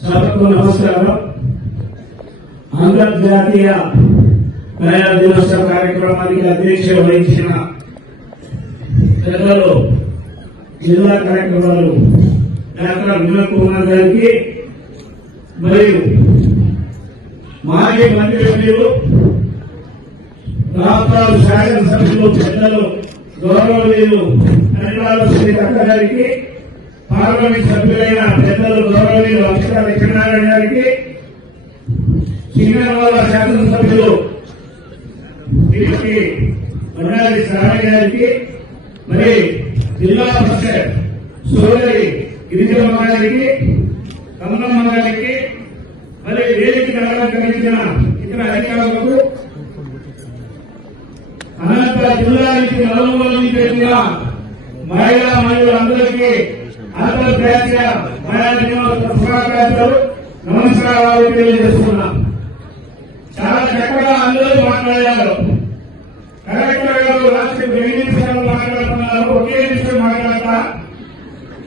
సభకు నమస్కారం. అంతర్జాతీయ మహిళా దినోత్సవ కార్యక్రమానికి అధ్యక్ష వహించిన పెద్దలు జిల్లా కార్యక్రమాలు డాక్టర్ వినోద్ కుమార్ గారికి మరియు మాజీ మీరు రాష్ట్రాలు శాసనసభ్యులు పెద్దలు గౌరవనీయులు లేదు శ్రీ అక్క గారికి పార్లమెంట్ సభ్యులైన పెద్దలు గౌరవనీయులు అక్షర లక్ష్మీనారాయణ గారికి సింగనవాడ శాసనసభ్యులు శ్రీమతి బండారి శ్రావణి గారికి మరి జిల్లా పరిషత్ సోదరి గిరిజన మండలికి కమలం మండలికి మరి వేదిక అలంకరించిన ఇతర అధికారులకు అనంత జిల్లా నుంచి నలుగురు నుంచి వచ్చిన మహిళా మహిళలందరికీ అంతర్జాతీయ మహిళా శుభాకాంక్షలు నమస్కారాలు తెలియజేస్తున్నాం చాలా చక్కగా అందరూ మాట్లాడారు. కలెక్టర్ గారు రాష్ట్ర వెయ్యి మాట్లాడుతున్నారు. ఒకే విషయం మాట్లాడతా.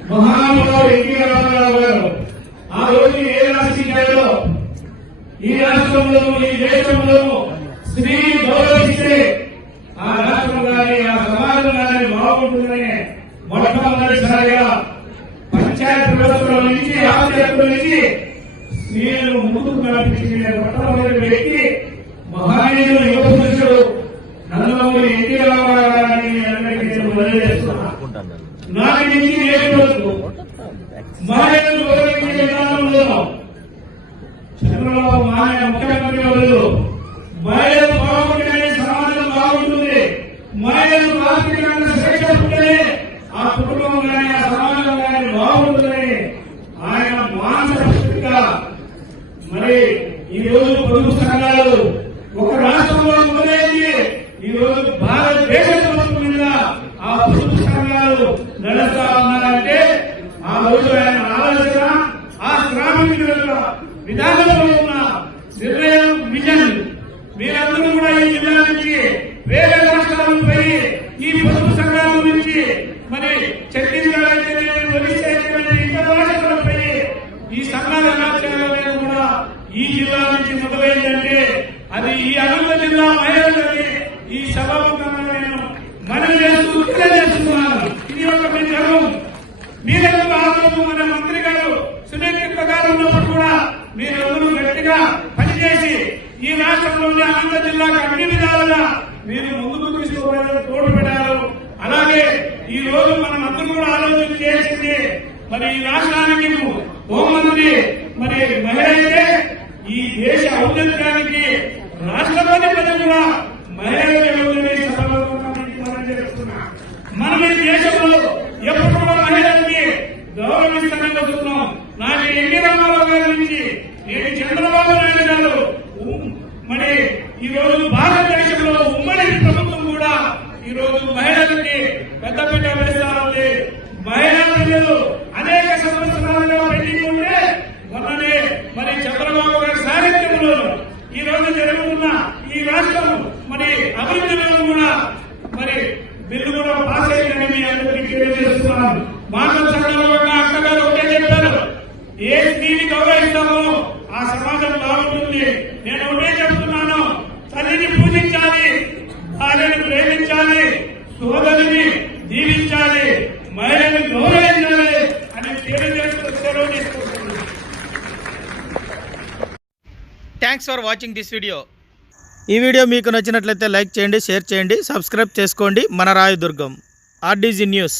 మహానుభావుడు ఎన్టీ రామారావు గారు ఆ రోజు ఏ రాష్ట్రంలో ఈ రాష్ట్రంలో ఈ దేశంలో స్త్రీ గౌరవిస్తే ఆ రాష్ట్రం కానీ ఆ సమాజం కానీ బాగుంటుందని మొట్టమొదటిసారి నుంచి ఆధ్యాత్మిక నుంచి స్త్రీలను ముందుకు నడిపించిన మొట్టమొదటి వ్యక్తి మహానీయులు యువ పురుషుడు నందమూరి ఎన్టీ రామారావు గారిని అందరికీ నేను నాటి నుంచి నేటి వరకు మహిళలు గౌరవించే విధానంలో చంద్రబాబు మాయ ముఖ్యమంత్రి వాళ్ళు మహిళలు బాగుంటేనే సమాజం బాగుంటుంది మహిళలు ఆర్థికంగా స్వేచ్ఛ ఆ కుటుంబం కానీ ఆ సమాజం కానీ బాగుంటుంది ఆయన మానసికంగా మరి ఈ పుస్తకాలు. ఒక రాష్ట్రంలో మొదలైంది. ఈ రోజు భారతదేశం మీద ఆ పొదుపు సంఘాలు నడుస్తా ఉన్నారంటే ఆ రోజు ఆయన ఆలోచన ఆ శ్రామికుల విధానంలో ఉన్న నిర్ణయం విజన్. మీరందరూ కూడా ఈ జిల్లా నుంచి వేరే రాష్ట్రాలకు పోయి ఈ పొదుపు సంఘాల గురించి మరి ఛత్తీస్గఢ్ అయితే ఒడిశా అయితే ఇతర రాష్ట్రాలకు పోయి ఈ సంఘాలు ఎలా చేయాలనేది కూడా ఈ జిల్లా అది ఈ అనంత జిల్లా మహిళలని ఈ సభాముఖంగా నేను మనవి చేస్తూ తెలియజేస్తున్నాను ఇది ఒక మీ గర్వం. మీరందరూ ఆ రోజు మన మంత్రి గారు సునీల్ ప్రకారంలో ఉన్నప్పుడు కూడా మీరెవరూ గట్టిగా పనిచేసి ఈ రాష్ట్రంలోని అనంత జిల్లాకు అన్ని విధాలుగా మీరు ముందుకు తీసుకోవాలని తోడు పెట్టారు. అలాగే ఈ రోజు మనం అందరూ కూడా ఆలోచన చేసింది మరి ఈ రాష్ట్రానికి హోంమంత్రి మరి మహిళ అయితే ఈ దేశ ఔన్నత్యానికి రాష్ట్రంలోని ప్రజలు కూడా మహిళలు మన మనం ఈ దేశంలో ఎప్పుడు కూడా మహిళలకి గౌరవిస్తానని వస్తున్నాం నాకు ఎన్టీ రామారావు గారి నుంచి నేను చంద్రబాబు నాయుడు గారు ఉమ్, మరి ఈ రోజు భారతదేశంలో ఉమ్మడి ప్రభుత్వం కూడా ఈ రోజు మహిళలకి పెద్దపీట వేస్తా ఉంది మహిళా ప్రజలు అనేక సంవత్సరాలుగా పెండింగ్ ఉంటే మొన్ననే మరి చంద్రబాబు గారి సారథ్యంలో ఈ రోజు జరుగుతున్న ఈ రాష్ట్రం మరి అభివృద్ధిలో కూడా మరి బిల్లు కూడా పాస్ అయిందని మీ అందరికీ తెలియజేస్తున్నాను మాటల సందర్భంగా అక్కగారు ఒకటే చెప్పారు ఏ స్త్రీని గౌరవిస్తామో. ఆ సమాజం బాగుంటుంది. నేను ఒకటే చెప్తున్నాను. తల్లిని పూజించాలి. భార్యను ప్రేమించాలి. సోదరుని దీవించాలి. మహిళని గౌరవించాలి అని సెలవు తీసుకుంటున్నాను. Thanks for watching this video ఈ వీడియో మీకు నచ్చినట్లయితే లైక్ చేయండి షేర్ చేయండి సబ్స్క్రైబ్ చేసుకోండి. మన రాయదుర్గం ఆర్డీజీ న్యూస్.